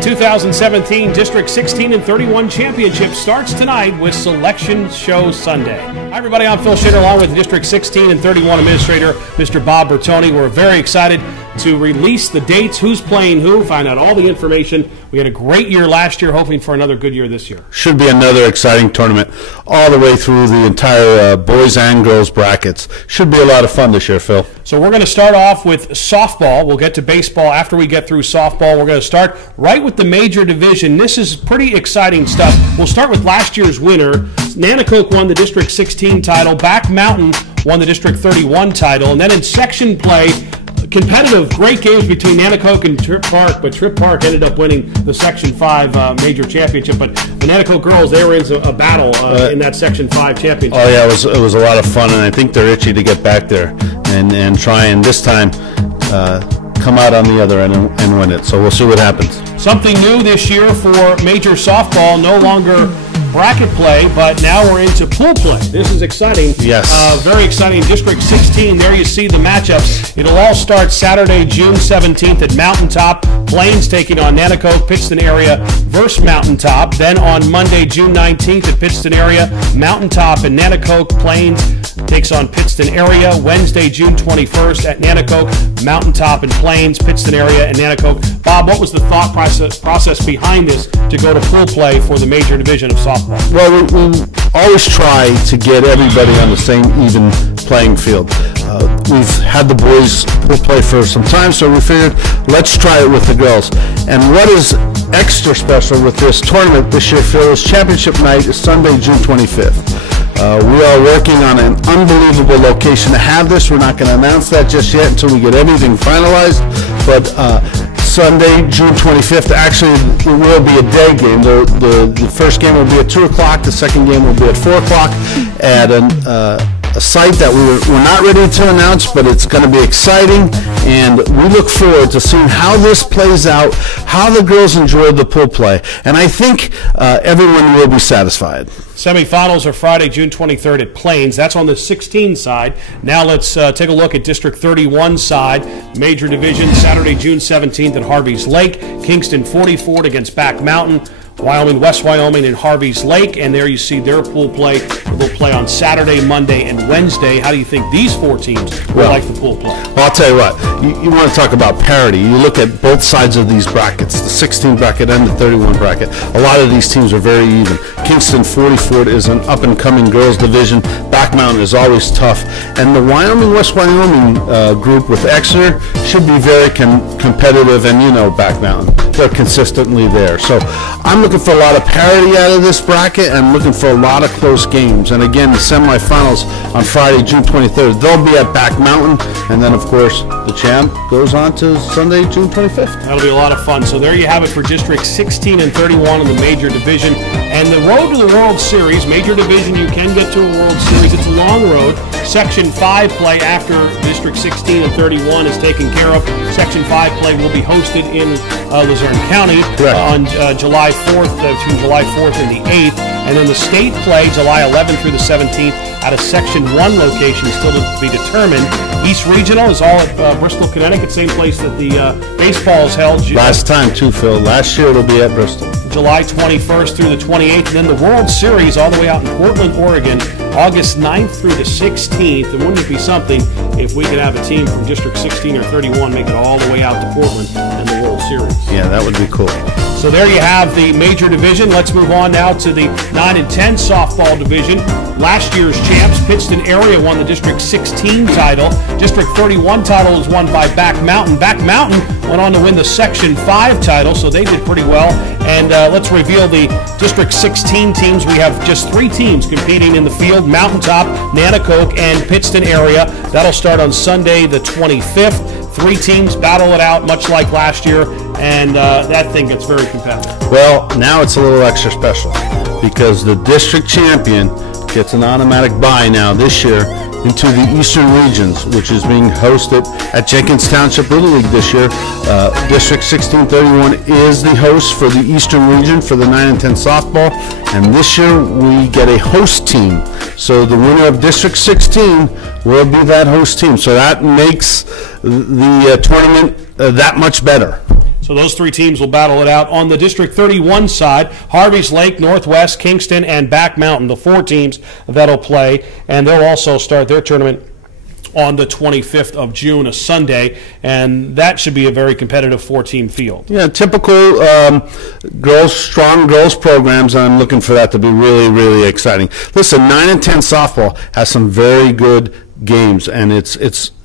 2017 District 16 and 31 Championship starts tonight with Selection Show Sunday. Hi everybody, I'm Phil Schitter along with District 16 and 31 Administrator Mr. Bob Bertoni. We're very excited to release the dates, who's playing who, find out all the information. We had a great year last year, hoping for another good year this year. Should be another exciting tournament all the way through the entire boys and girls brackets. Should be a lot of fun this year, Phil. So we're going to start off with softball. We'll get to baseball after we get through softball. We're going to start right with the major division. This is pretty exciting stuff. We'll start with last year's winner. Nanticoke won the District 16 title. Back Mountain won the District 31 title. And then in section play, competitive, great games between Nanticoke and Tripp Park, but Tripp Park ended up winning the Section 5 major championship. But the Nanticoke girls, they were in a battle in that Section 5 championship. Oh yeah, it was a lot of fun, and I think they're itchy to get back there and try and this time come out on the other end and win it. So we'll see what happens. Something new this year for major softball, no longer bracket play, but now we're into pool play. This is exciting. Yes. Very exciting. District 16, there you see the matchups. It'll all start Saturday, June 17th at Mountaintop. Plains taking on Nanticoke, Pittston area versus Mountaintop. Then on Monday, June 19th at Pittston area, Mountaintop and Nanticoke. Plains takes on Pittston area. Wednesday, June 21st at Nanticoke, Mountaintop and Plains, Pittston area and Nanticoke. Bob, what was the thought process behind this to go to pool play for the major division of softball? Well, we always try to get everybody on the same even playing field. We've had the boys pool play for some time, so we figured let's try it with the girls. And what is extra special with this tournament this year, Phil, is championship night is Sunday, June 25th. We are working on an unbelievable location to have this. We're not going to announce that just yet until we get everything finalized. But Sunday, June 25th, actually it will be a day game. The first game will be at 2 o'clock. The second game will be at 4 o'clock at a site that we're not ready to announce, but it's going to be exciting, and we look forward to seeing how this plays out, how the girls enjoy the pool play, and I think everyone will be satisfied. Semifinals are Friday, June 23rd at Plains. That's on the 16 side. Now let's take a look at District 31 side. Major division, Saturday, June 17th at Harvey's Lake. Kingston 44 against Back Mountain. Wyoming, West Wyoming, and Harvey's Lake, and there you see their pool play. They'll play on Saturday, Monday, and Wednesday. How do you think these four teams will like the pool play? Well, I'll tell you what, you want to talk about parity. You look at both sides of these brackets, the 16 bracket and the 31 bracket. A lot of these teams are very even. Kingston 44 is an up-and-coming girls division. Back Mountain is always tough. And the Wyoming, West Wyoming group with Exeter should be very competitive, and you know Back Mountain, they're consistently there. So I'm looking for a lot of parity out of this bracket, and looking for a lot of close games. And again, the semifinals on Friday, June 23rd, they'll be at Back Mountain, and then of course the champ goes on to Sunday, June 25th. That'll be a lot of fun. So there you have it for District 16 and 31 in the major division. And the road to the World Series, major division, you can get to a World Series. It's a long road. Section 5 play after District 16 and 31 is taken care of. Section 5 play will be hosted in Luzerne County on July 4th, between July 4th and the 8th. And then the state play, July 11th through the 17th, at a Section 1 location still to be determined. East Regional is all at Bristol, Connecticut, same place that the baseball is held. Last time too, Phil. Last year it'll be at Bristol. July 21st through the 28th, and then the World Series all the way out in Portland, Oregon, August 9th through the 16th. And wouldn't it be something if we could have a team from District 16 or 31 make it all the way out to Portland in the World Series? Yeah, that would be cool. So there you have the major division. Let's move on now to the 9 and 10 softball division. Last year's champs, Pittston area, won the District 16 title. District 31 title was won by Back Mountain. Back Mountain went on to win the Section 5 title, so they did pretty well. And let's reveal the District 16 teams. We have just 3 teams competing in the field: Mountaintop, Nanticoke, and Pittston area. That'll start on Sunday the 25th. 3 teams battle it out, much like last year, and that thing gets very competitive. Well, now it's a little extra special because the district champion gets an automatic bye now this year into the Eastern Regions, which is being hosted at Jenkins Township Little League this year. District 1631 is the host for the Eastern Region for the 9 and 10 softball, and this year we get a host team. So the winner of District 16 will be that host team. So that makes the tournament that much better. So So those three teams will battle it out. On the District 31 side, Harveys Lake, Northwest, Kingston, and Back Mountain, the four teams that'll play, and they'll also start their tournament on the 25th of June, a Sunday, and that should be a very competitive four-team field. Yeah, typical strong girls programs. I'm looking for that to be really, really exciting. Listen, 9 and 10 softball has some very good games, and it's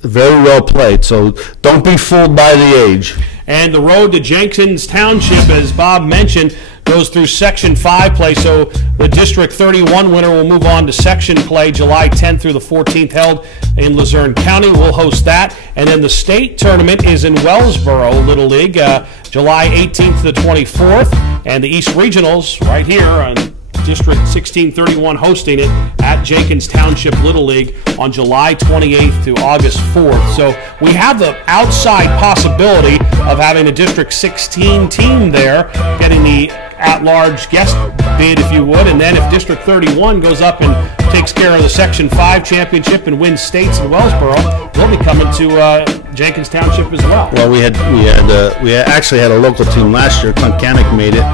very well played, so don't be fooled by the age. And the road to Jenkins Township, as Bob mentioned, goes through Section 5 play, so the District 31 winner will move on to Section play July 10th through the 14th, held in Luzerne County. We'll host that. And then the state tournament is in Wellsboro Little League, July 18th to the 24th. And the East Regionals right here on District 1631 hosting it at Jenkins Township Little League on July 28th to August 4th. So we have the outside possibility of having a District 16 team there, getting the at-large guest bid, if you would, and then if District 31 goes up and takes care of the Section 5 championship and wins states in Wellsboro, they'll be coming to Jenkins Township as well. Well, we actually had a local team last year. Cluncannick made it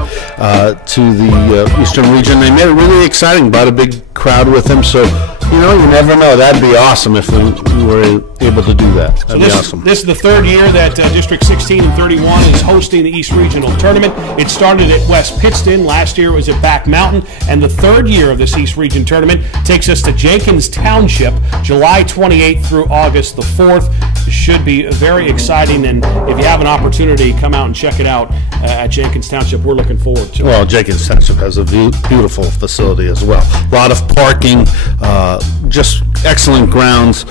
to the Eastern region. They made it really exciting, brought a big crowd with them, so you never know. That'd be awesome if we were able to do that. That'd be awesome. This is the third year that District 16 and 31 is hosting the East Regional Tournament. It started at West Pittston. Last year it was at Back Mountain. And the third year of this East Region Tournament takes us to Jenkins Township, July 28th through August the 4th. It should be very exciting, and if you have an opportunity, come out and check it out at Jenkins Township. We're looking forward to it. Well, Jenkins Township has a beautiful facility as well. A lot of parking, just excellent grounds.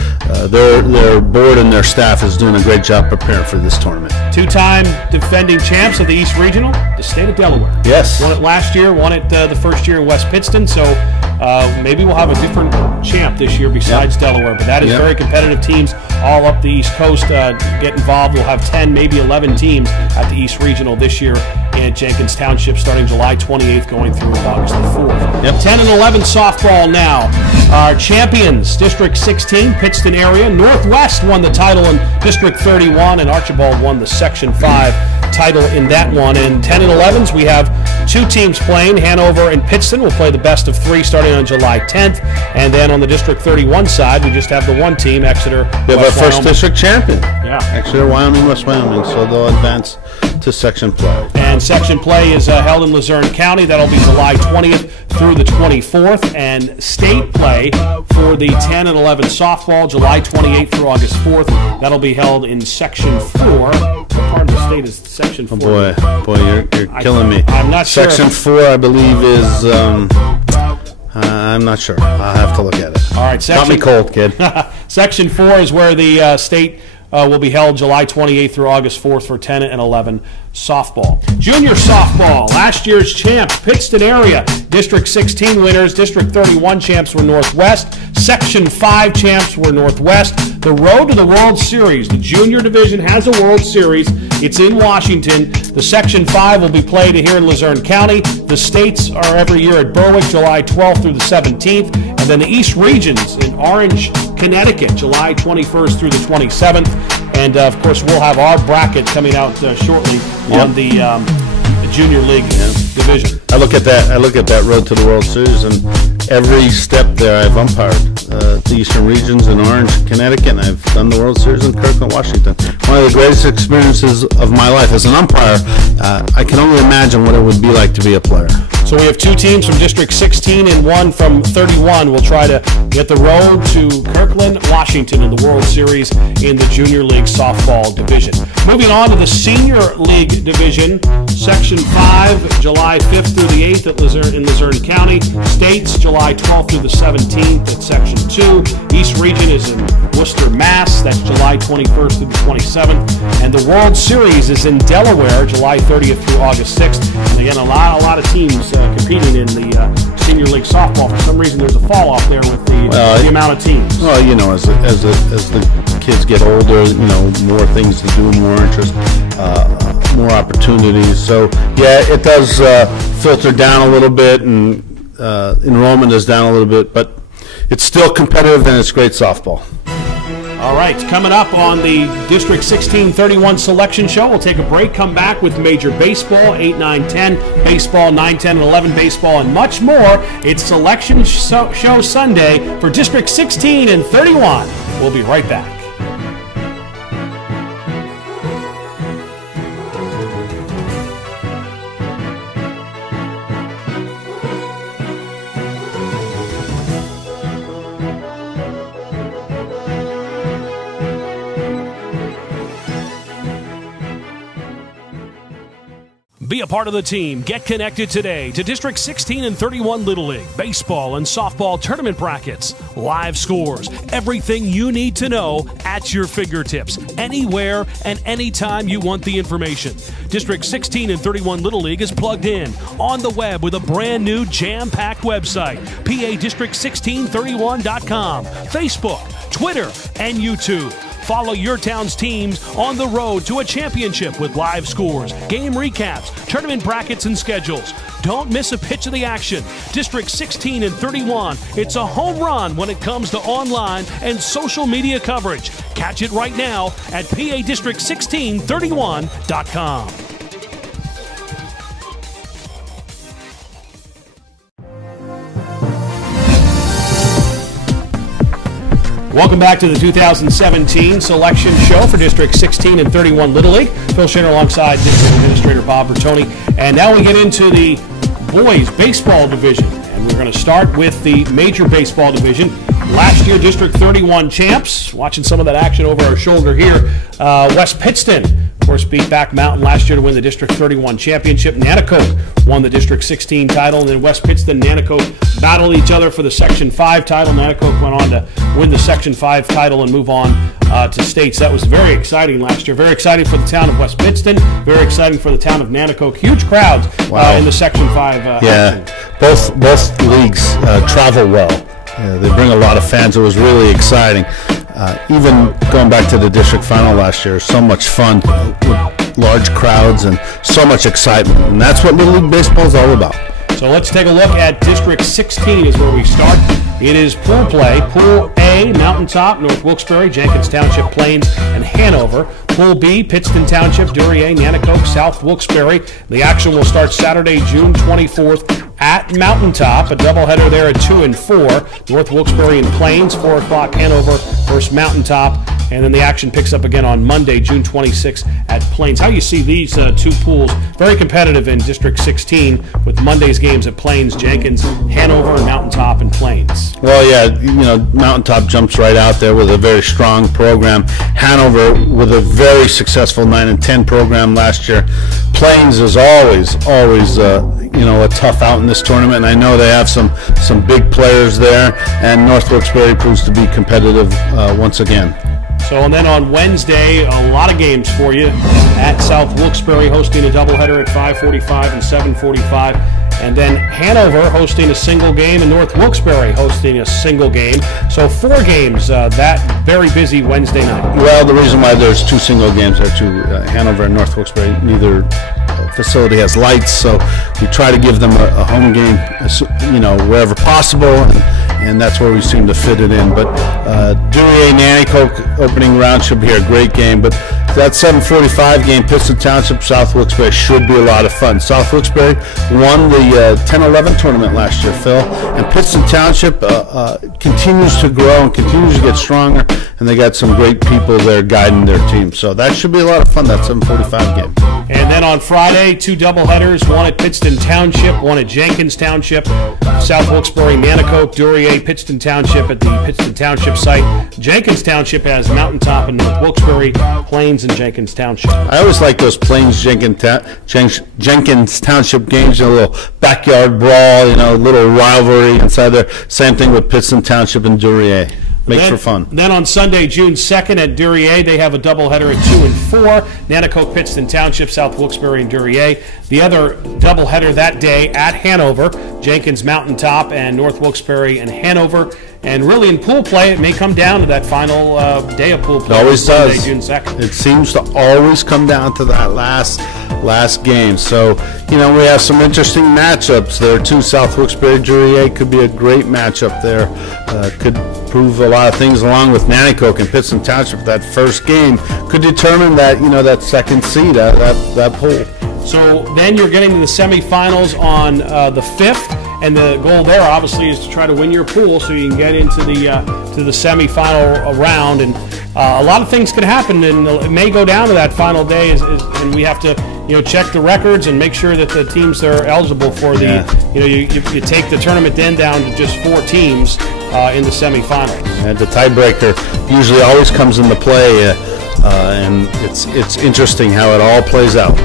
Their board and their staff is doing a great job preparing for this tournament. Two-time defending champs of the East Regional, the state of Delaware. Yes. Won it last year, won it the first year in West Pittston, so maybe we'll have a different champ this year besides Delaware, but that is very competitive teams all up the East Coast get involved. We'll have 10, maybe 11 teams at the East Regional this year in Jenkins Township starting July 28th going through August the 4th. 10 and 11 softball now. Our champions, District 16, Pittston area. Northwest won the title in District 31, and Archibald won the Section 5 title in that one. In 10 and 11s, we have two teams playing. Hanover and Pittston will play the best of three starting on July 10th. And then on the District 31 side, we just have the one team, Exeter, we have our first district champion. Yeah. Exeter, Wyoming, West Wyoming, so they'll advance to section play. And section play is held in Luzerne County. That'll be July 20th through the 24th. And state play for the 10 and 11 softball, July 28th through August 4th. That'll be held in section 4. What part of the state is section 4? Oh boy, you're killing me. I'm not sure. Section 4, I believe, is I'm not sure. I'll have to look at it. All right, got me cold, kid. Section 4 is where the state will be held July 28th through August 4th for 10 and 11 softball. Junior softball, last year's champs, Pittston area. District 16 winners, District 31 champs were Northwest. Section 5 champs were Northwest. The road to the World Series. The junior division has a World Series. It's in Washington. The Section 5 will be played here in Luzerne County. The states are every year at Berwick, July 12th through the 17th. And then the East Regions in Orange, Connecticut, July 21st through the 27th. And, of course, we'll have our bracket coming out shortly on the Junior League division. I look at that road to the World Series, and every step there I've umpired. The Eastern Regions in Orange, Connecticut, and I've done the World Series in Kirkland, Washington. One of the greatest experiences of my life as an umpire. I can only imagine what it would be like to be a player. So we have two teams from District 16 and one from 31. We'll try to get the road to Kirkland, Washington in the World Series in the Junior League softball division. Moving on to the Senior League division, Section 5, July 5th through the 8th in Luzerne County. States, July 12th through the 17th at Section 2. East Region is in Worcester, Mass. That's July 21st through the 27th. And the World Series is in Delaware, July 30th through August 6th. And again, a lot of teams competing in the Senior League softball. For some reason, there's a fall off there with the amount of teams. Well, as the kids get older, more things to do, more interest, more opportunities. So yeah, it does filter down a little bit, and enrollment is down a little bit, but it's still competitive and it's great softball. All right, coming up on the District 1631 selection show, we'll take a break, come back with Major Baseball, 8, 9, 10, Baseball, 9, 10, and 11, Baseball, and much more. It's Selection Show Sunday for District 16 and 31. We'll be right back. Be a part of the team. Get connected today to District 16 and 31 Little League, baseball, and softball tournament brackets, live scores, everything you need to know at your fingertips, anywhere and anytime you want the information. District 16 and 31 Little League is plugged in on the web with a brand new jam-packed website, PADistrict1631.com, Facebook, Twitter, and YouTube. Follow your town's teams on the road to a championship with live scores, game recaps, tournament brackets, and schedules. Don't miss a pitch of the action. District 16 and 31, it's a home run when it comes to online and social media coverage. Catch it right now at PADistrict1631.com. Welcome back to the 2017 selection show for District 16 and 31 Little League. Phil Schinner alongside District Administrator Bob Bertoni. And now we get into the boys baseball division. And we're going to start with the major baseball division. Last year, District 31 champs. Watching some of that action over our shoulder here. West Pittston, of course, beat Back Mountain last year to win the District 31 championship. Nanticoke won the District 16 title. And then West Pittston and Nanticoke battled each other for the Section 5 title. Nanticoke went on to win the Section 5 title and move on to states. That was very exciting last year. Very exciting for the town of West Pittston. Very exciting for the town of Nanticoke. Huge crowds in the Section 5 action. Both leagues travel well. They bring a lot of fans. It was really exciting. Even going back to the district final last year, so much fun with large crowds and so much excitement. And that's what Little League Baseball is all about. So let's take a look at District 16 is where we start. It is pool play. Pool A, Mountaintop, North Wilkes-Barre, Jenkins Township, Plains, and Hanover. Pool B, Pittston Township, Duryea, Nanticoke, South Wilkes-Barre. The action will start Saturday, June 24th at Mountaintop. A doubleheader there at 2 and 4. North Wilkes-Barre and Plains, 4 o'clock Hanover versus Mountaintop. And then the action picks up again on Monday, June 26th at Plains. How do you see these two pools? Very competitive in District 16 with Monday's games at Plains, Jenkins, Hanover, Mountaintop, and Plains. Well, yeah, Mountaintop jumps right out there with a very strong program. Hanover with a very successful 9 and 10 program last year. Plains is always a tough out in this tournament, and I know they have some big players there, and North Wilkes-Barre proves to be competitive once again. So, and then on Wednesday, a lot of games for you at South Wilkes-Barre, hosting a doubleheader at 5:45 and 7:45. And then Hanover hosting a single game and North Wilkes-Barre hosting a single game. So 4 games that very busy Wednesday night. Well, the reason why there's 2 single games are Hanover and North Wilkes-Barre. Neither facility has lights, so we try to give them a home game, wherever possible, and that's where we seem to fit it in. But Duryea Nanticoke opening round should be a great game, but that 7:45 game, Pittston Township, South Wilkes-Barre, should be a lot of fun. South Wilkes-Barre won the 10-11 tournament last year, Phil, and Pittston Township continues to grow and continues to get stronger, and they got some great people there guiding their team. So that should be a lot of fun, that 7:45 game. And then on Friday, 2 doubleheaders, one at Pittston Township, one at Jenkins Township, South Wilkes-Barre, Nanticoke, Duryea, Pittston Township at the Pittston Township site. Jenkins Township has Mountaintop and North Wilkes-Barre, Plains, and Jenkins Township. I always like those Plains Jenkins Township games, a little backyard brawl, little rivalry inside there. Same thing with Pittston Township and Duryea. Makes for fun. Then on Sunday, June 2nd at Duryea, they have a doubleheader at 2 and 4. Nanticoke, Pittston Township, South Wilkes-Barre, and Duryea. The other doubleheader that day at Hanover, Jenkins Mountaintop and North Wilkes-Barre and Hanover. And really in pool play, it may come down to that final day of pool play. It always Sunday, does. June 2nd. It seems to always come down to that last game. So, we have some interesting matchups there too. South Wilkes-Barre, Duryea could be a great matchup there. Could prove a lot of things along with Nanticoke and Pittston Township. That first game could determine that, that second seed, that pool. So then you're getting to the semifinals on the 5th, and the goal there obviously is to try to win your pool so you can get into the semifinal round. And a lot of things can happen, and it may go down to that final day, and we have to check the records and make sure that the teams that are eligible for the you take the tournament then down to just 4 teams in the semifinals. And the tiebreaker usually always comes into play, and it's interesting how it all plays out.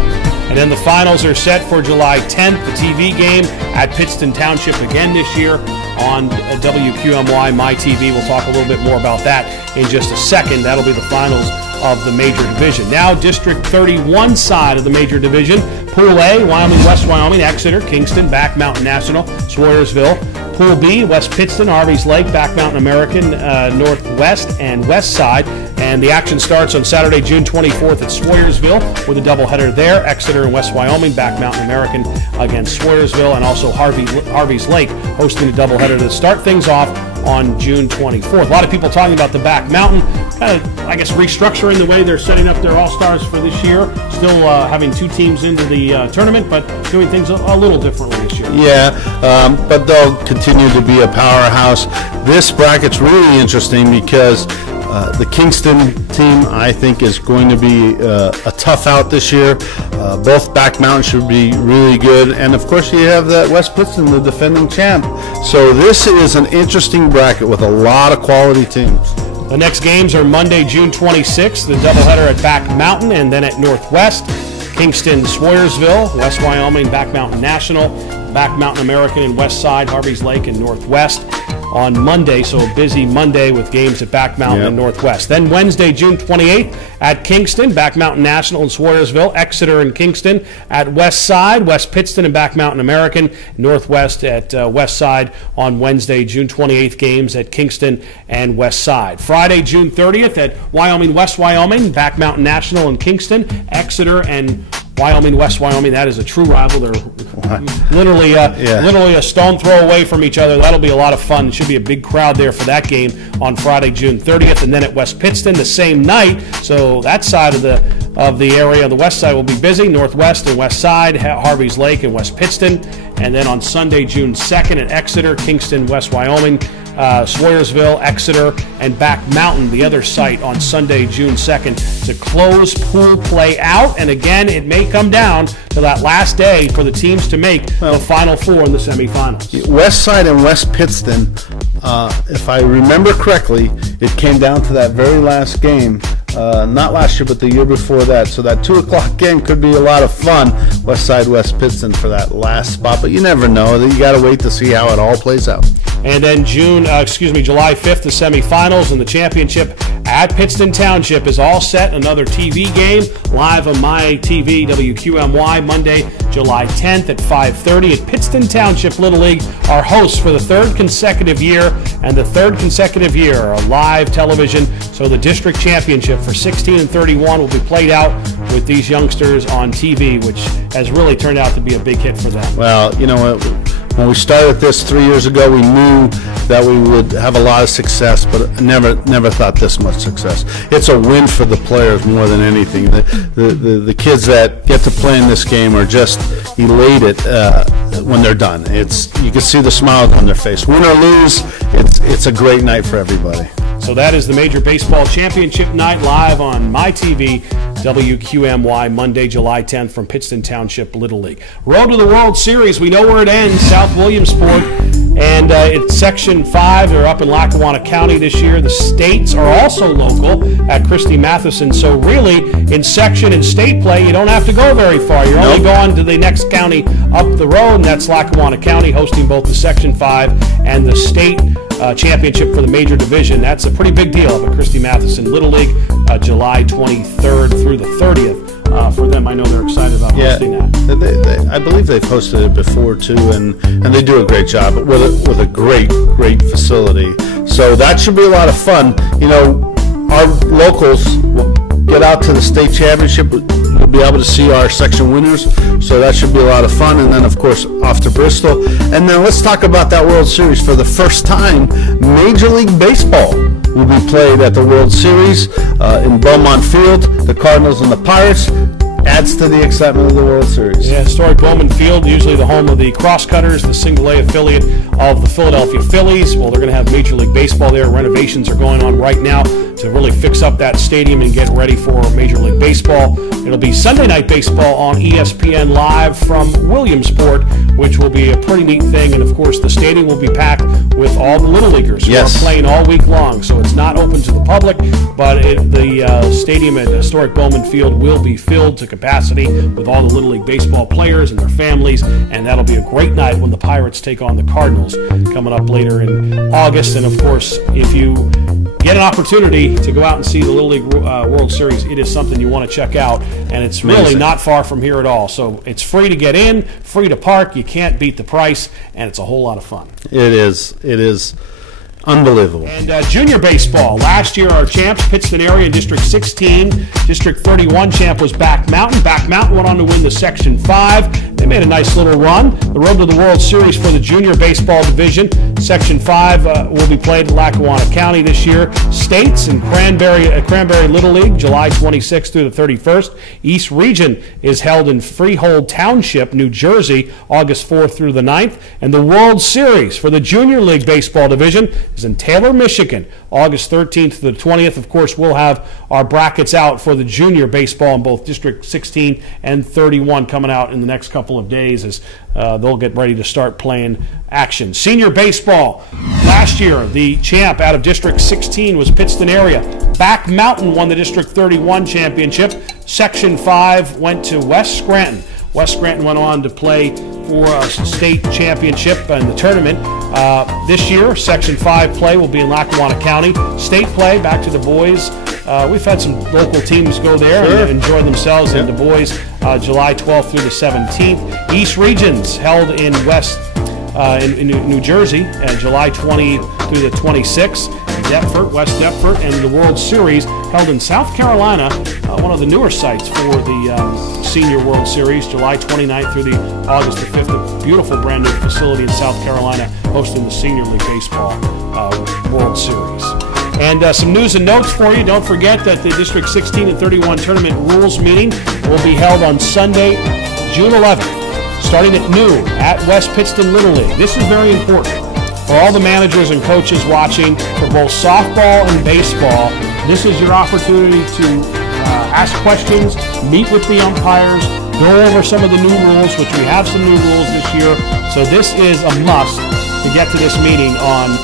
And then the finals are set for July 10th, the TV game at Pittston Township again this year on WQMY My TV. We'll talk a little bit more about that in just a second. That'll be the finals of the major division. Now, District 31 side of the major division. Pool A, Wyoming, West Wyoming, Exeter, Kingston, Back Mountain National, Sawyerville. Pool B, West Pittston, Harvey's Lake, Back Mountain American, Northwest, and West Side. And the action starts on Saturday, June 24th at Sawyerville with a doubleheader there. Exeter and West Wyoming, Back Mountain American against Sawyerville, and also Harvey's Lake hosting a doubleheader to start things off on June 24th. A lot of people talking about the Back Mountain, kind of, I guess, restructuring the way they're setting up their All-Stars for this year. Still having 2 teams into the tournament, but doing things a little differently this year. Yeah, but they'll continue to be a powerhouse. This bracket's really interesting because the Kingston team, I think, is going to be a tough out this year. Both Back Mountain should be really good. And, of course, you have that West Pittston, the defending champ. So this is an interesting bracket with a lot of quality teams. The next games are Monday, June 26th, the doubleheader at Back Mountain, and then at Northwest, Kingston, Sawyerville, West Wyoming, Back Mountain National, Back Mountain American and West Side, Harvey's Lake and Northwest on Monday. So a busy Monday with games at Back Mountain and Northwest. Then Wednesday, June 28th at Kingston, Back Mountain National and Sawyerville, Exeter and Kingston at West Side, West Pittston and Back Mountain American, Northwest at West Side on Wednesday, June 28th, games at Kingston and West Side. Friday, June 30th at Wyoming, West Wyoming, Back Mountain National and Kingston, Exeter and Wyoming, West Wyoming. That is a true rival. They're literally a stone throw away from each other. That'll be a lot of fun. Should be a big crowd there for that game on Friday, June 30th, and then at West Pittston the same night. So that side of the area, the west side, will be busy. Northwest and West Side, Harvey's Lake and West Pittston, and then on Sunday, June 2nd at Exeter, Kingston, West Wyoming, Sawyerville, Exeter, and Back Mountain, the other site, on Sunday, June 2nd, to close pool play out. And again, it may come down to that last day for the teams to make the Final Four in the semifinals. West Side and West Pittston, if I remember correctly, it came down to that very last game. Not last year, but the year before that. So that 2 o'clock game could be a lot of fun. West Side, West Pittston for that last spot, but you never know. You got to wait to see how it all plays out. And then July 5th, the semifinals and the championship at Pittston Township is all set. Another TV game live on My TV, WQMY, Monday, July 10th at 5:30 at Pittston Township Little League. Our hosts for the 3rd consecutive year, and the 3rd consecutive year are live television. So the district championship for 16 and 31 will be played out with these youngsters on TV, which has really turned out to be a big hit for them. Well, you know what? When we started this 3 years ago, we knew that we would have a lot of success, but never thought this much success. It's a win for the players more than anything. The kids that get to play in this game are just elated when they're done. You can see the smiles on their face. Win or lose, it's a great night for everybody. So that is the Major Baseball Championship night live on My TV, WQMY, Monday, July 10th from Pittston Township Little League. Road to the World Series, we know where it ends, South Williamsport, and it's Section 5. They're up in Lackawanna County this year. The states are also local at Christy Matheson, so really in section and state play, you don't have to go very far. You're only going to the next county up the road, and that's Lackawanna County, hosting both the Section 5 and the state championship for the major division. That's a pretty big deal up at Christy Matheson Little League, July 23rd through the 30th. For them, I know they're excited about hosting that. I believe they've hosted it before too, and they do a great job with a great facility. So that should be a lot of fun. You know, our locals will get out to the state championship. You'll be able to see our section winners, so that should be a lot of fun. And then, of course, off to Bristol. And then let's talk about that World Series. For the first time, Major League Baseball will be played at the World Series in Beaumont Field. The Cardinals and the Pirates. Adds to the excitement of the World Series. Yeah, historic Bowman Field, usually the home of the Crosscutters, the single-A affiliate of the Philadelphia Phillies. Well, they're going to have Major League Baseball there. Renovations are going on right now to really fix up that stadium and get ready for Major League Baseball. It'll be Sunday Night Baseball on ESPN Live from Williamsport, which will be a pretty neat thing. And, of course, the stadium will be packed with all the Little Leaguers who are playing all week long. So it's not open to the public, but the stadium at historic Bowman Field will be filled to capacity with all the Little League Baseball players and their families. And that'll be a great night when the Pirates take on the Cardinals coming up later in August. And, of course, if you get an opportunity to go out and see the Little League World Series, it is something you want to check out, and it's really not far from here at all. So it's free to get in, free to park. You can't beat the price, and it's a whole lot of fun. It is. It is unbelievable. And junior baseball. Last year, our champs, Pittston area in District 16. District 31 champ was Back Mountain. Back Mountain went on to win the Section 5. They made a nice little run. The road to the World Series for the junior baseball division. Section 5 will be played in Lackawanna County this year. States and Cranberry Little League, July 26th through the 31st. East Region is held in Freehold Township, New Jersey, August 4th through the 9th. And the World Series for the Junior League Baseball division is in Taylor, Michigan, August 13th to the 20th. Of course, we'll have our brackets out for the junior baseball in both District 16 and 31 coming out in the next couple of days as they'll get ready to start playing action. Senior baseball. Last year, the champ out of District 16 was Pittston area. Back Mountain won the District 31 championship. Section 5 went to West Scranton. West Scranton went on to play for a state championship in the tournament. This year, Section 5 play will be in Lackawanna County. State play, back to the boys. We've had some local teams go there and enjoy themselves in the boys, July 12th through the 17th. East Regions held in in New Jersey, July 20 through the 26th. Deptford, West Deptford, and the World Series held in South Carolina, one of the newer sites for the Senior World Series, July 29th through the August the 5th. A beautiful brand new facility in South Carolina hosting the Senior League Baseball World Series. And some news and notes for you. Don't forget that the District 16 and 31 tournament rules meeting will be held on Sunday, June 11th, starting at noon at West Pittston Little League. This is very important for all the managers and coaches watching for both softball and baseball. This is your opportunity to ask questions, meet with the umpires, go over some of the new rules, which we have some new rules this year. So this is a must to get to this meeting on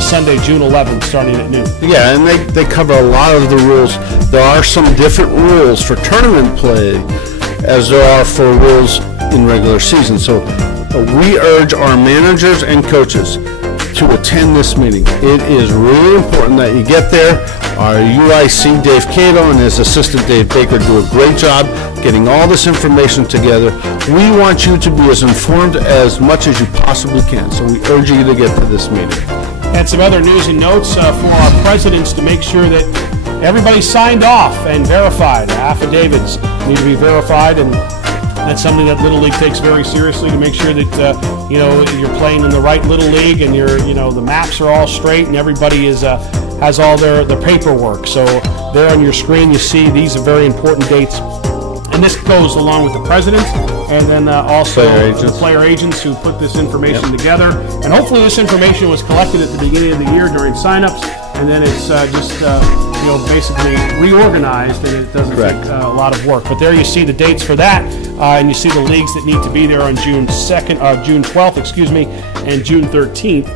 Sunday, June 11th, starting at noon. Yeah, and they cover a lot of the rules. There are some different rules for tournament play as there are for rules in regular season. So we urge our managers and coaches to attend this meeting. It is really important that you get there. Our UIC, Dave Cato, and his assistant, Dave Baker, do a great job getting all this information together. We want you to be as informed as much as you possibly can, so we urge you to get to this meeting. And some other news and notes for our presidents to make sure that everybody's signed off and verified. Affidavits need to be verified, and that's something that Little League takes very seriously to make sure that you're playing in the right Little League and the maps are all straight and everybody has all their paperwork. So there on your screen you see these are very important dates, and this goes along with the president and then also the player agents who put this information together. And hopefully this information was collected at the beginning of the year during signups, and then it's basically reorganized, and it doesn't take a lot of work. But there you see the dates for that, and you see the leagues that need to be there on June 12th, and June 13th.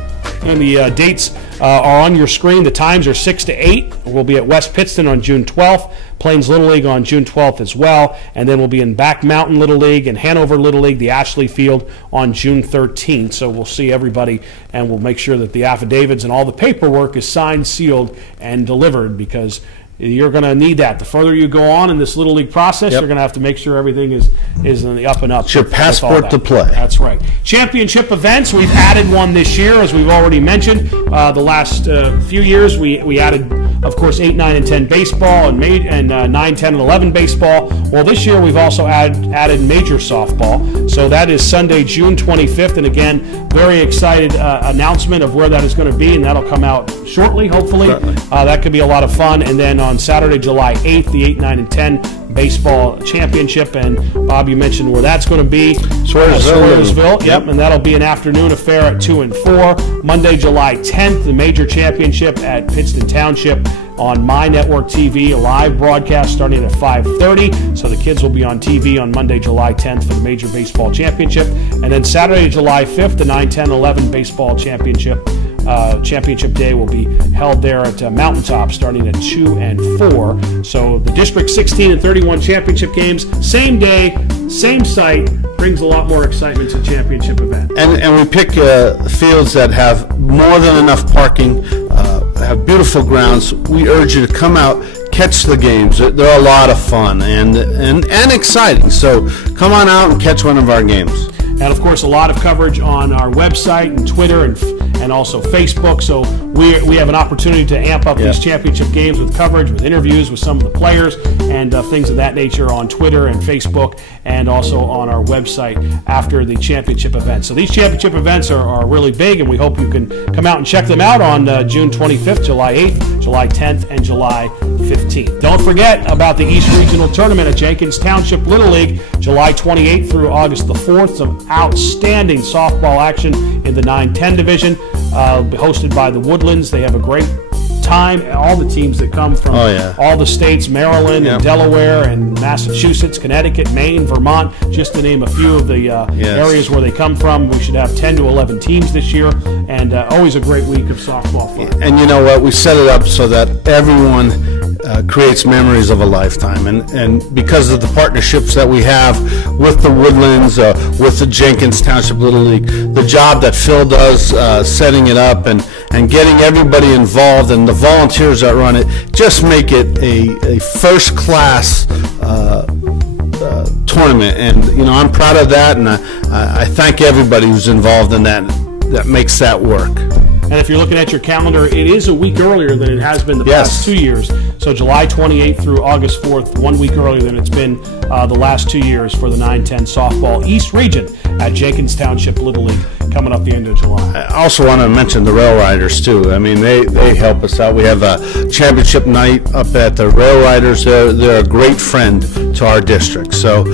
And the dates are on your screen. The times are 6 to 8. We'll be at West Pittston on June 12th, Plains Little League on June 12th as well, and then we'll be in Back Mountain Little League and Hanover Little League, the Ashley Field, on June 13th. So we'll see everybody, and we'll make sure that the affidavits and all the paperwork is signed, sealed, and delivered, because you're going to need that. The further you go on in this Little League process, you're going to have to make sure everything is in the up and up. It's your passport to play. That's right. Championship events, we've added one this year, as we've already mentioned. The last few years, we added Of course, 8, 9, and 10 baseball, and 9, 10, and 11 baseball. Well, this year we've also added major softball. So that is Sunday, June 25th. And again, very excited announcement of where that is going to be, and that'll come out shortly, hopefully. That could be a lot of fun. And then on Saturday, July 8th, the 8, 9, and 10 baseball championship, and Bob, you mentioned where that's going to be. Swearersville. Yep, and that'll be an afternoon affair at 2 and 4. Monday, July 10th, the major championship at Pittston Township on My Network TV, a live broadcast starting at 5:30. So the kids will be on TV on Monday, July 10th for the major baseball championship, and then Saturday, July 5th, the 9, 10, 11 baseball championship. Championship day will be held there at Mountaintop starting at 2 and 4. So the District 16 and 31 championship games, same day, same site, brings a lot more excitement to the championship event. And we pick fields that have more than enough parking, have beautiful grounds. We urge you to come out, catch the games. They're a lot of fun and exciting. So come on out and catch one of our games. And of course, a lot of coverage on our website and Twitter and also Facebook. So we have an opportunity to amp up these championship games with coverage, with interviews with some of the players, and things of that nature on Twitter and Facebook, and also on our website after the championship event. So these championship events are really big, and we hope you can come out and check them out on June 25th, July 8th, July 10th, and July 15th. Don't forget about the East Regional Tournament at Jenkins Township Little League, July 28th through August the 4th. Some outstanding softball action in the 9-10 division, hosted by the Woodlands. They have a great time. All the teams that come from all the states, Maryland and Delaware and Massachusetts, Connecticut, Maine, Vermont, just to name a few of the areas where they come from. We should have 10 to 11 teams this year, and always a great week of softball fun. And you know what? We set it up so that everyone creates memories of a lifetime, and because of the partnerships that we have with the Woodlands, with the Jenkins Township Little League, the job that Phil does setting it up and getting everybody involved, and the volunteers that run it, just make it a first-class tournament. And you know, I'm proud of that, and I thank everybody who's involved in that makes that work. And if you're looking at your calendar, it is a week earlier than it has been the past 2 years. So July 28th through August 4th, 1 week earlier than it's been the last 2 years for the 9-10 softball East Region at Jenkins Township Little League, coming up the end of July. I also want to mention the Rail Riders too. I mean, they help us out. We have a championship night up at the Rail Riders. They're a great friend to our district. So,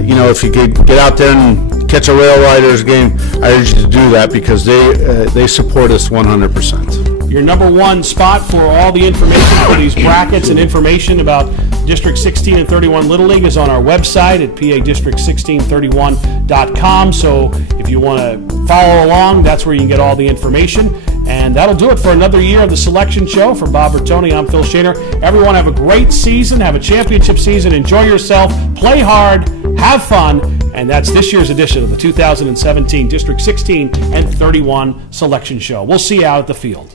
you know, if you get out there and catch a Rail Riders game, I urge you to do that because they support us 100%. Your number one spot for all the information for these brackets and information about District 16 and 31 Little League is on our website at PADistrict1631.com. So if you want to follow along, that's where you can get all the information. And that'll do it for another year of the Selection Show. For Bob Bertoni, I'm Phil Shaner. Everyone have a great season, have a championship season, enjoy yourself, play hard, have fun. And that's this year's edition of the 2017 District 16 and 31 Selection Show. We'll see you out at the field.